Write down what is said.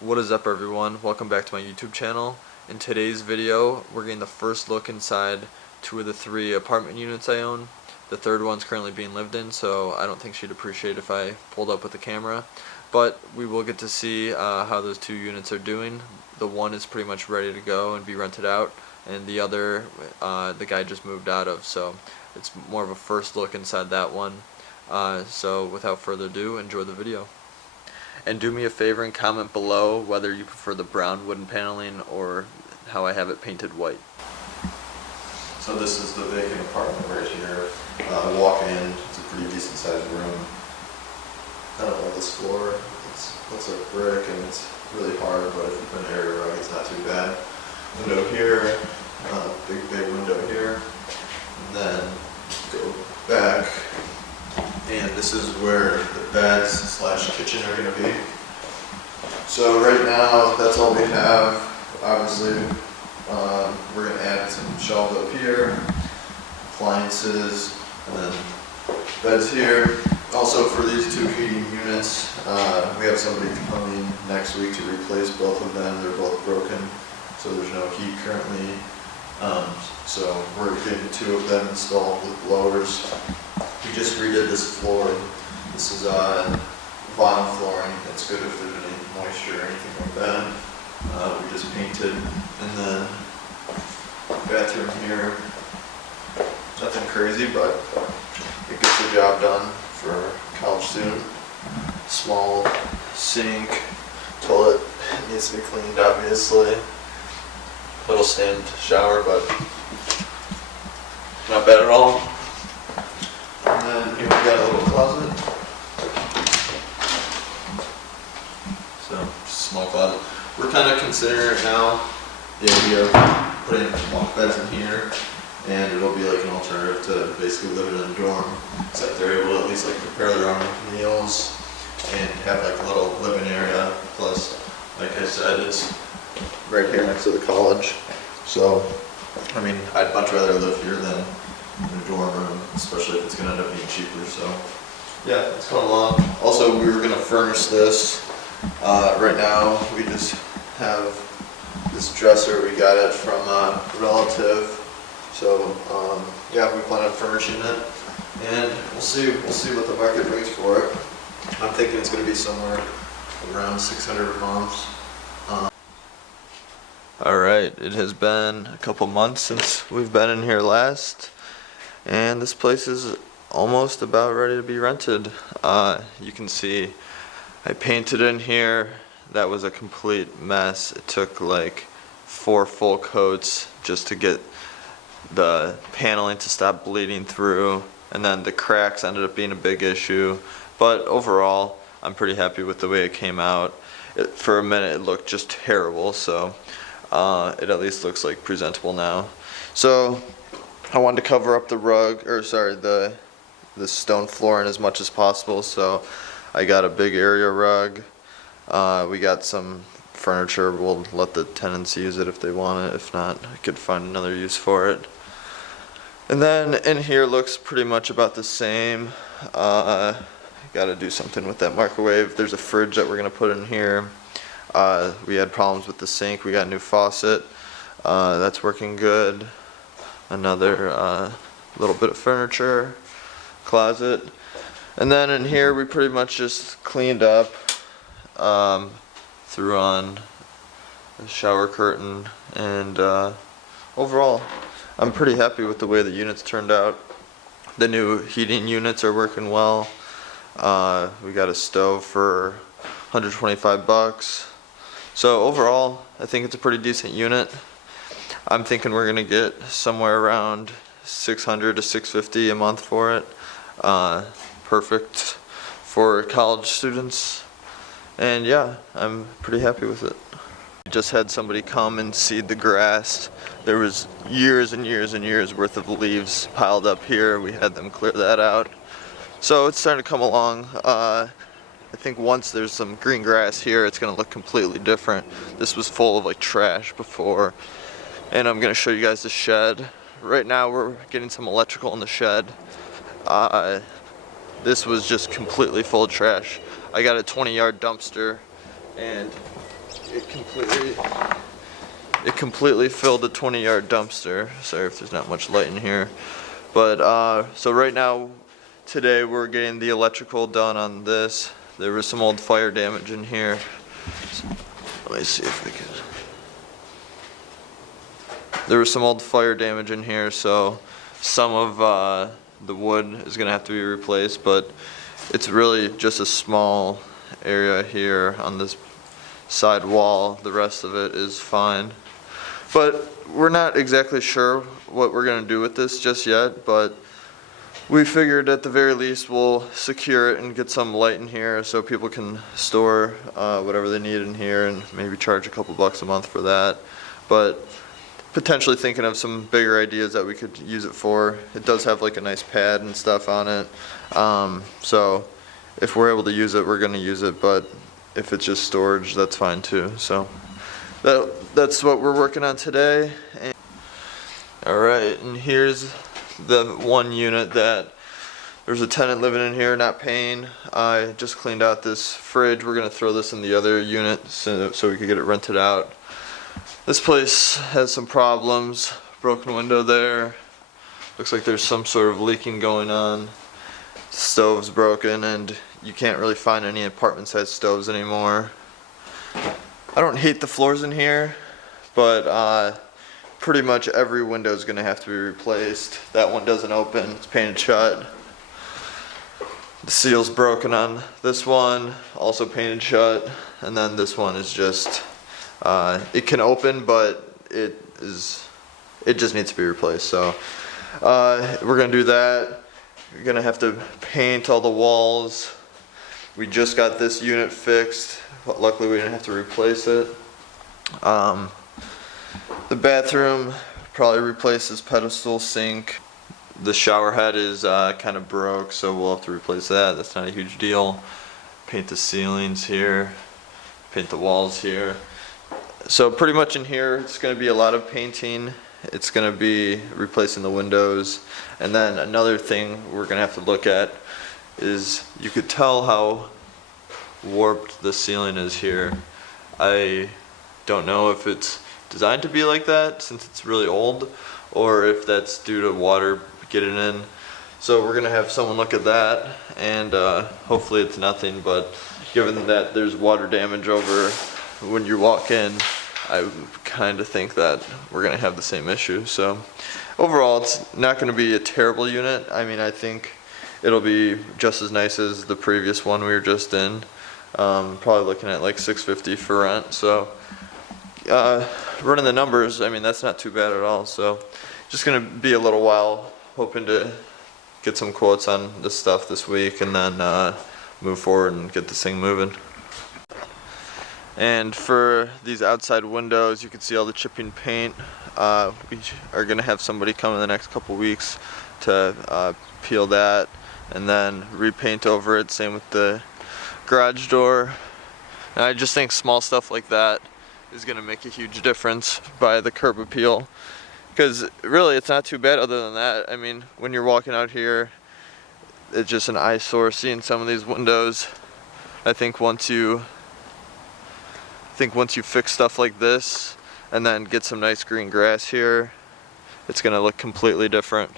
What is up, everyone? Welcome back to my YouTube channel. In today's video, we're getting the first look inside two of the three apartment units I own. The third one's currently being lived in, so I don't think she'd appreciate if I pulled up with the camera. But we will get to see how those two units are doing. The one is pretty much ready to go and be rented out, and the other, the guy just moved out of, so it's more of a first look inside that one. So without further ado, enjoy the video. And do me a favor and comment below whether you prefer the brown wooden paneling or how I have it painted white. So this is the vacant apartment right here. Walk in, it's a pretty decent sized room. I don't love this floor. It looks like brick and it's really hard, but if you put an area rug, it's not too bad. Window here, big window here, and then go back. And this is where the beds / kitchen are going to be. So right now, that's all we have. Obviously, we're going to add some shelves up here, appliances, and then beds here. Also, for these two heating units, we have somebody coming next week to replace both of them. They're both broken, so there's no heat currently. So we're getting two of them installed with blowers. We just redid this floor. This is vinyl flooring. It's good if there's any moisture or anything like that. We just painted, and then bathroom here. Nothing crazy, but it gets the job done for a college student. Small sink, toilet needs to be cleaned, obviously. Little stand shower, but not bad at all. And then here we got a little closet. So, small closet. We're kind of considering it now, the idea of putting bunk beds in here, and it'll be like an alternative to basically living in a dorm, except they're able to at least like prepare their own meals and have like a little living area. Plus, like I said, it's right here next to the college. So, I mean, I'd much rather live here than in a dorm room, especially if it's going to end up being cheaper. So, yeah, it's coming along. Also, we were going to furnish this. Right now, we just have this dresser. We got it from a relative. So, yeah, we plan on furnishing it, and we'll see what the market brings for it. I'm thinking it's going to be somewhere around $600 a month. Alright, it has been a couple months since we've been in here last, and this place is almost about ready to be rented. You can see I painted in here. That was a complete mess. It took like 4 full coats just to get the paneling to stop bleeding through, and then the cracks ended up being a big issue. But overall, I'm pretty happy with the way it came out. For a minute it looked just terrible, so it at least looks like presentable now. So I wanted to cover up the rug, or sorry, the stone flooring as much as possible. So I got a big area rug. We got some furniture. We'll let the tenants use it if they want it. If not, I could find another use for it. And then in here looks pretty much about the same. Got to do something with that microwave. There's a fridge that we're gonna put in here. We had problems with the sink. We got a new faucet. That's working good. Another little bit of furniture, closet. And then in here we pretty much just cleaned up, threw on a shower curtain, and overall I'm pretty happy with the way the units turned out. The new heating units are working well. We got a stove for $125. So overall, I think it's a pretty decent unit. I'm thinking we're gonna get somewhere around $600 to $650 a month for it. Perfect for college students. And yeah, I'm pretty happy with it. Just had somebody come and seed the grass. There was years and years and years worth of leaves piled up here. We had them clear that out. So it's starting to come along. I think once there's some green grass here, it's going to look completely different. This was full of like trash before. And I'm going to show you guys the shed. Right now we're getting some electrical in the shed. This was just completely full of trash. I got a 20-yard dumpster, and it completely filled a 20-yard dumpster. Sorry if there's not much light in here. But so right now, today we're getting the electrical done on this. There was some old fire damage in here. So, let me see if we can. There was some old fire damage in here, so some of the wood is gonna have to be replaced, but it's really just a small area here on this side wall. The rest of it is fine. But we're not exactly sure what we're gonna do with this just yet, but we figured at the very least we'll secure it and get some light in here so people can store whatever they need in here and maybe charge a couple bucks a month for that. But potentially thinking of some bigger ideas that we could use it for. It does have like a nice pad and stuff on it. So if we're able to use it, we're gonna use it, but if it's just storage, that's fine too. So that's what we're working on today. Alright, and here's the one unit that there's a tenant living in here not paying. I just cleaned out this fridge. We're gonna throw this in the other unit so we could get it rented out. This place has some problems. Broken window there. Looks like there's some sort of leaking going on. Stove's broken and you can't really find any apartment size stoves anymore. I don't hate the floors in here, but pretty much every window is gonna have to be replaced. That one doesn't open, it's painted shut. The seal's broken on this one, also painted shut. And then this one is just, it can open, but it just needs to be replaced. So we're gonna do that. We're gonna have to paint all the walls. We just got this unit fixed. Luckily we didn't have to replace it. The bathroom, probably replace this pedestal sink. The shower head is kind of broke, so we'll have to replace that. That's not a huge deal. Paint the ceilings here, paint the walls here. So pretty much in here, it's going to be a lot of painting. It's going to be replacing the windows. And then another thing we're going to have to look at is you could tell how warped the ceiling is here. I don't know if it's designed to be like that since it's really old, or if that's due to water getting in. So we're gonna have someone look at that, and hopefully it's nothing, but given that there's water damage over when you walk in, I kind of think that we're gonna have the same issue. So overall, it's not gonna be a terrible unit. I mean, I think it'll be just as nice as the previous one we were just in. Probably looking at like $650 for rent. So running the numbers, I mean, that's not too bad at all. So just gonna be a little while, hoping to get some quotes on this stuff this week and then move forward and get this thing moving. And for these outside windows, you can see all the chipping paint. We are gonna have somebody come in the next couple weeks to peel that and then repaint over it. Same with the garage door. And I just think small stuff like that is gonna make a huge difference by the curb appeal. Because really it's not too bad other than that. I mean, when you're walking out here, it's just an eyesore seeing some of these windows. I think once you fix stuff like this and then get some nice green grass here, it's gonna look completely different.